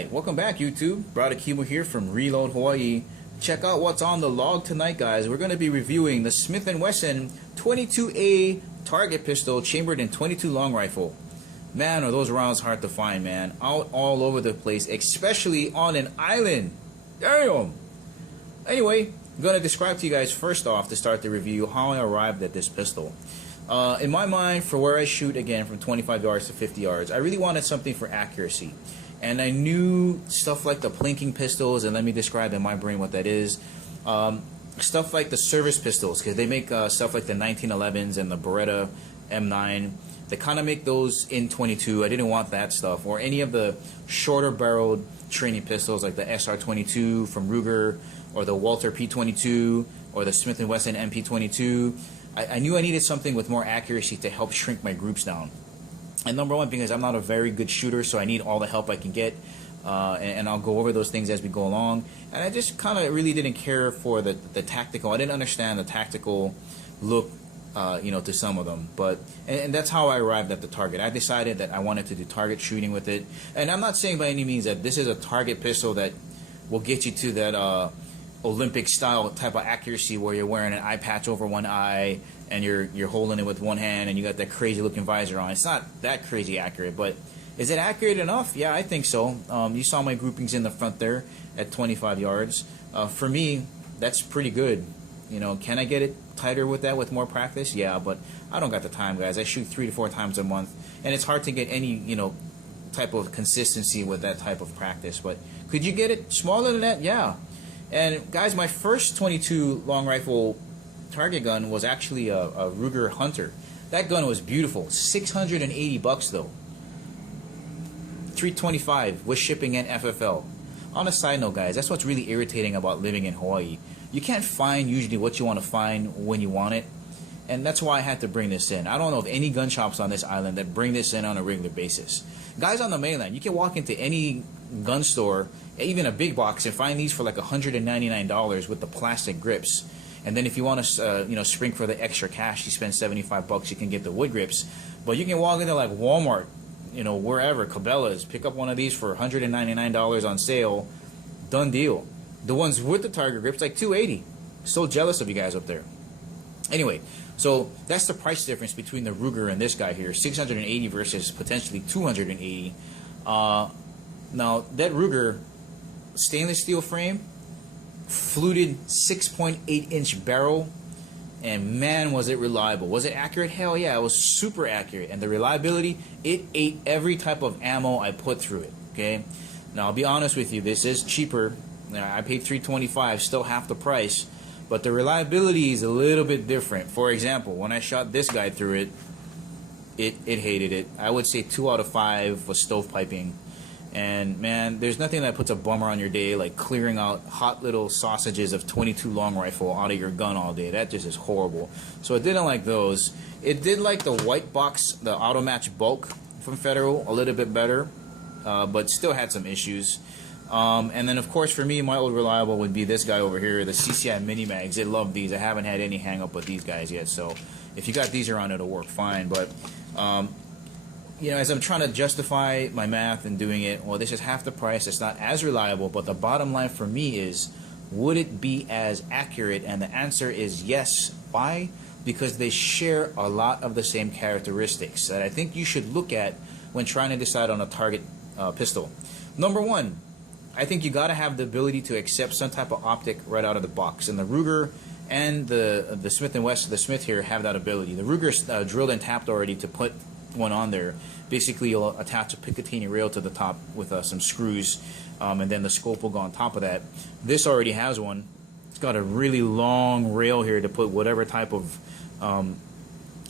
Alright, welcome back YouTube. Brother Kibo here from Reload Hawaii. Check out what's on the log tonight, guys. We're going to be reviewing the Smith and Wesson 22A target pistol chambered in 22 long rifle. Man, are those rounds hard to find, man. Out all over the place, especially on an island. Damn! Anyway, I'm going to describe to you guys first off to start the review how I arrived at this pistol. In my mind, for where I shoot, again, from 25 yards to 50 yards, I really wanted something for accuracy. And I knew stuff like the plinking pistols, and let me describe in my brain what that is. Stuff like the service pistols, because they make stuff like the 1911s and the Beretta M9. They kind of make those in 22. I didn't want that stuff. Or any of the shorter barreled training pistols like the SR22 from Ruger, or the Walther P22, or the Smith and Wesson MP22. I knew I needed something with more accuracy to help shrink my groups down. And number one, because I'm not a very good shooter, so I need all the help I can get, and I'll go over those things as we go along. And I just kind of really didn't care for the tactical. I didn't understand the tactical look, to some of them. And that's how I arrived at the target. I decided that I wanted to do target shooting with it. And I'm not saying by any means that this is a target pistol that will get you to that Olympic style type of accuracy where you're wearing an eye patch over one eye and you're holding it with one hand and you got that crazy looking visor on. It's not that crazy accurate, but is it accurate enough? Yeah, I think so. You saw my groupings in the front there at 25 yards. For me, that's pretty good. Can I get it tighter with that with more practice? Yeah, but I don't got the time, guys. I shoot 3 to 4 times a month, and it's hard to get any type of consistency with that type of practice. But could you get it smaller than that? Yeah. And guys, my first 22 long rifle target gun was actually a Ruger Hunter. That gun was beautiful. $680 though. $325 with shipping and FFL. On a side note, guys, that's what's really irritating about living in Hawaii. You can't find usually what you want to find when you want it. And that's why I had to bring this in. I don't know of any gun shops on this island that bring this in on a regular basis. Guys on the mainland, you can walk into any gun store, even a big box, and find these for like $199 with the plastic grips. And then if you want to, spring for the extra cash, you spend $75, you can get the wood grips. But you can walk into like Walmart, wherever, Cabela's, pick up one of these for $199 on sale. Done deal. The ones with the target grips, like $280. So jealous of you guys up there. Anyway, so that's the price difference between the Ruger and this guy here, $680 versus potentially $280. Now that Ruger stainless steel frame, fluted 6.8-inch barrel, and man, was it reliable. Was it accurate? Hell yeah, it was super accurate. And the reliability, it ate every type of ammo I put through it. Okay, now I'll be honest with you, this is cheaper. I paid $325, still half the price, but the reliability is a little bit different. For example, when I shot this guy through it hated it. I would say 2 out of 5 was stovepiping. And man, there's nothing that puts a bummer on your day like clearing out hot little sausages of 22 long rifle out of your gun all day. That just is horrible. So it didn't like those. It did like the white box, the auto match bulk from Federal, a little bit better, but still had some issues. And then of course for me, my old reliable would be this guy over here, the CCI Mini Mags. I love these. I haven't had any hang up with these guys yet, so if you got these around, it'll work fine. But as I'm trying to justify my math and doing it, well, this is half the price. It's not as reliable, but the bottom line for me is, would it be as accurate? And the answer is yes. Why? Because they share a lot of the same characteristics that I think you should look at when trying to decide on a target pistol. Number one, I think you got to have the ability to accept some type of optic right out of the box. And the Ruger and the Smith and Wesson, the Smith here, have that ability. The Ruger's drilled and tapped already to put one on there. Basically, you'll attach a Picatinny rail to the top with some screws, and then the scope will go on top of that. This already has one. It's got a really long rail here to put whatever type of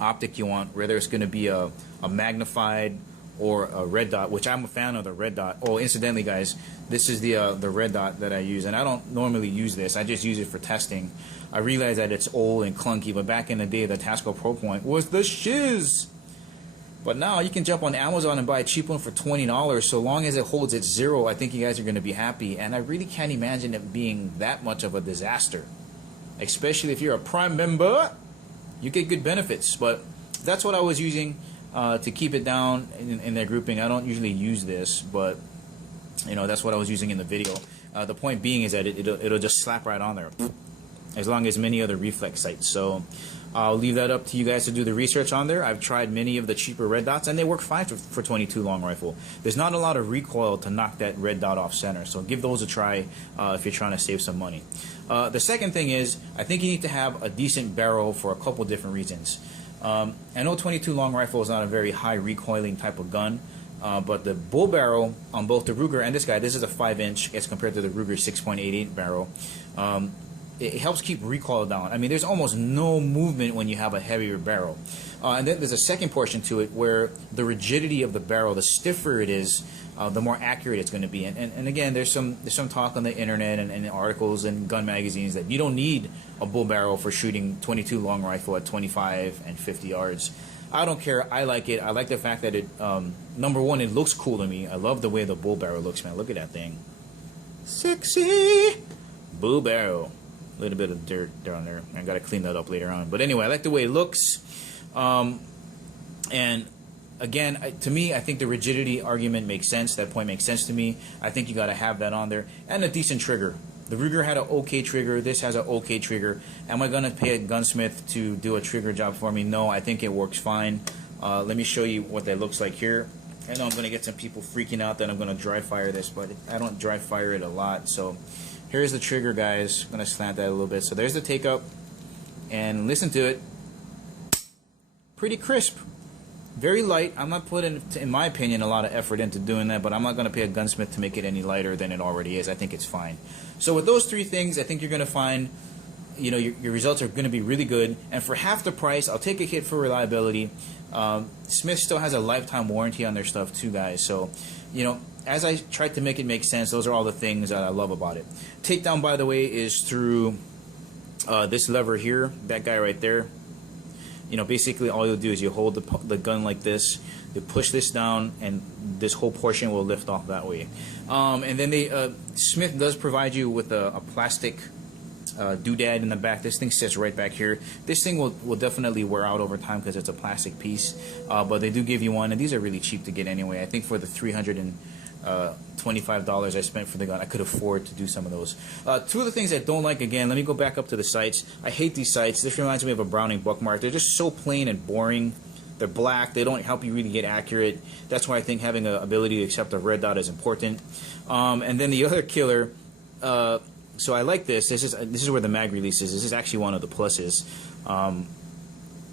optic you want, whether it's going to be a magnified or a red dot, which I'm a fan of the red dot. Oh, incidentally, guys, this is the red dot that I use, and I don't normally use this. I just use it for testing. I realize that it's old and clunky, but back in the day, the Tasco Pro Point was the shiz. But now you can jump on Amazon and buy a cheap one for $20. So long as it holds its 0, I think you guys are going to be happy. And I really can't imagine it being that much of a disaster. Especially if you're a Prime member, you get good benefits. But that's what I was using to keep it down in their grouping. I don't usually use this, but That's what I was using in the video. The point being is that it'll just slap right on there, as long as many other reflex sights. So I'll leave that up to you guys to do the research on there. I've tried many of the cheaper red dots, and they work fine for 22 long rifle. There's not a lot of recoil to knock that red dot off center, so give those a try if you're trying to save some money. The second thing is, I think you need to have a decent barrel for a couple different reasons. I know 22 long rifle is not a very high recoiling type of gun, but the bull barrel on both the Ruger and this is a 5-inch as compared to the Ruger 6.88 barrel. It helps keep recoil down. I mean, there's almost no movement when you have a heavier barrel. And then there's a second portion to it where the rigidity of the barrel, the stiffer it is, the more accurate it's going to be. And again, there's some talk on the internet and articles and gun magazines that you don't need a bull barrel for shooting 22 long rifle at 25 and 50 yards. I don't care. I like it. I like the fact that it, number one, it looks cool to me. I love the way the bull barrel looks, man. Look at that thing. Sexy bull barrel. A little bit of dirt down there. I gotta clean that up later on. But anyway, I like the way it looks. And again, to me, I think the rigidity argument makes sense. That point makes sense to me. I think you gotta have that on there. And a decent trigger. The Ruger had an okay trigger. This has an okay trigger. Am I gonna pay a gunsmith to do a trigger job for me? No, I think it works fine. Let me show you what that looks like here. I know I'm gonna get some people freaking out that I'm gonna dry fire this, but I don't dry fire it a lot. So here's the trigger, guys. I'm going to slant that a little bit. So there's the take-up. And listen to it. Pretty crisp. Very light. I'm not putting, in my opinion, a lot of effort into doing that, but I'm not going to pay a gunsmith to make it any lighter than it already is. I think it's fine. So with those three things, I think you're going to find, your results are going to be really good. And for half the price, I'll take a hit for reliability. Smith still has a lifetime warranty on their stuff too, guys. So, as I tried to make it make sense, those are all the things that I love about it. Takedown, by the way, is through this lever here, that guy right there. Basically all you'll do is you hold the gun like this, you push this down, and this whole portion will lift off that way. And then Smith does provide you with a plastic doodad in the back. This thing sits right back here. This thing will definitely wear out over time because it's a plastic piece, but they do give you one, and these are really cheap to get anyway. I think for the $325 I spent for the gun, I could afford to do some of those. Two of the things I don't like, again, let me go back up to the sights. I hate these sights. This reminds me of a Browning Buckmark. They're just so plain and boring. They're black. They don't help you really get accurate. That's why I think having an ability to accept a red dot is important. And then the other killer, so I like this. This is where the mag release is. This is actually one of the pluses.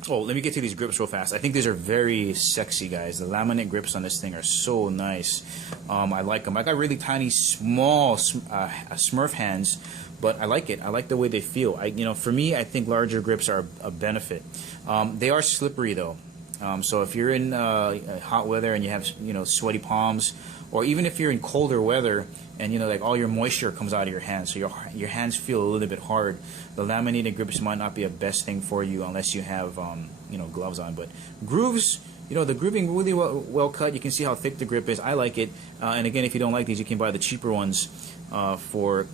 Let me get to these grips real fast. I think these are very sexy, guys. The laminate grips on this thing are so nice. I like them. I got really tiny, small Smurf hands, but I like it. I like the way they feel. For me, I think larger grips are a benefit. They are slippery though. So if you're in hot weather and you have sweaty palms, or even if you're in colder weather and like all your moisture comes out of your hands, so your hands feel a little bit hard, the laminated grips might not be a best thing for you unless you have gloves on. But grooves, the grooving really well cut. You can see how thick the grip is. I like it. And again, if you don't like these, you can buy the cheaper ones for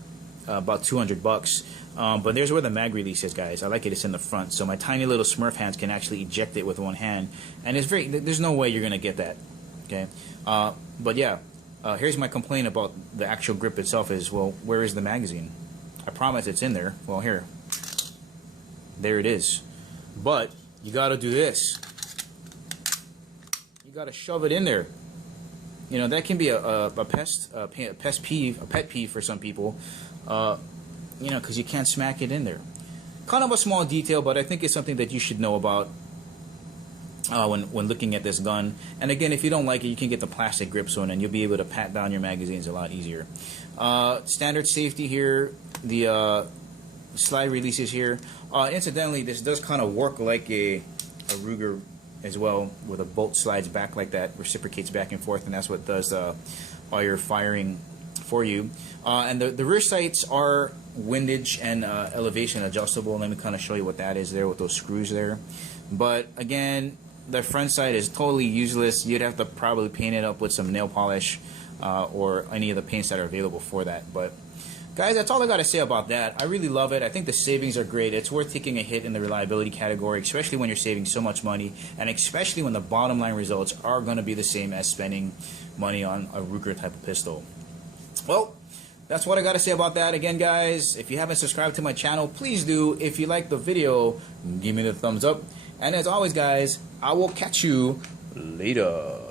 about $200. But there's where the mag release is, guys. I like it. It's in the front, so my tiny little Smurf hands can actually eject it with one hand, and there's no way you're gonna get that. Okay, but yeah, here's my complaint about the actual grip itself is, well, where is the magazine? I promise it's in there. Well, there it is. But you got to do this. You got to shove it in there. That can be a pet peeve for some people. Because you can't smack it in there. Kind of a small detail, but I think it's something that you should know about when looking at this gun. And again, if you don't like it, you can get the plastic grips on, and you'll be able to pat down your magazines a lot easier. Standard safety here, the slide releases here. Incidentally, this does kind of work like a Ruger as well, where the bolt slides back like that, reciprocates back and forth, and that's what does all your firing for you. And the rear sights are windage and elevation adjustable. Let me kind of show you what that is there with those screws there. But again, the front sight is totally useless. You'd have to probably paint it up with some nail polish or any of the paints that are available for that. But guys, that's all I got to say about that. I really love it. I think the savings are great. It's worth taking a hit in the reliability category, especially when you're saving so much money, and especially when the bottom line results are going to be the same as spending money on a Ruger type of pistol. Well, that's what I got to say about that. Again, guys, if you haven't subscribed to my channel, please do. If you like the video, give me the thumbs up. And as always, guys, I will catch you later.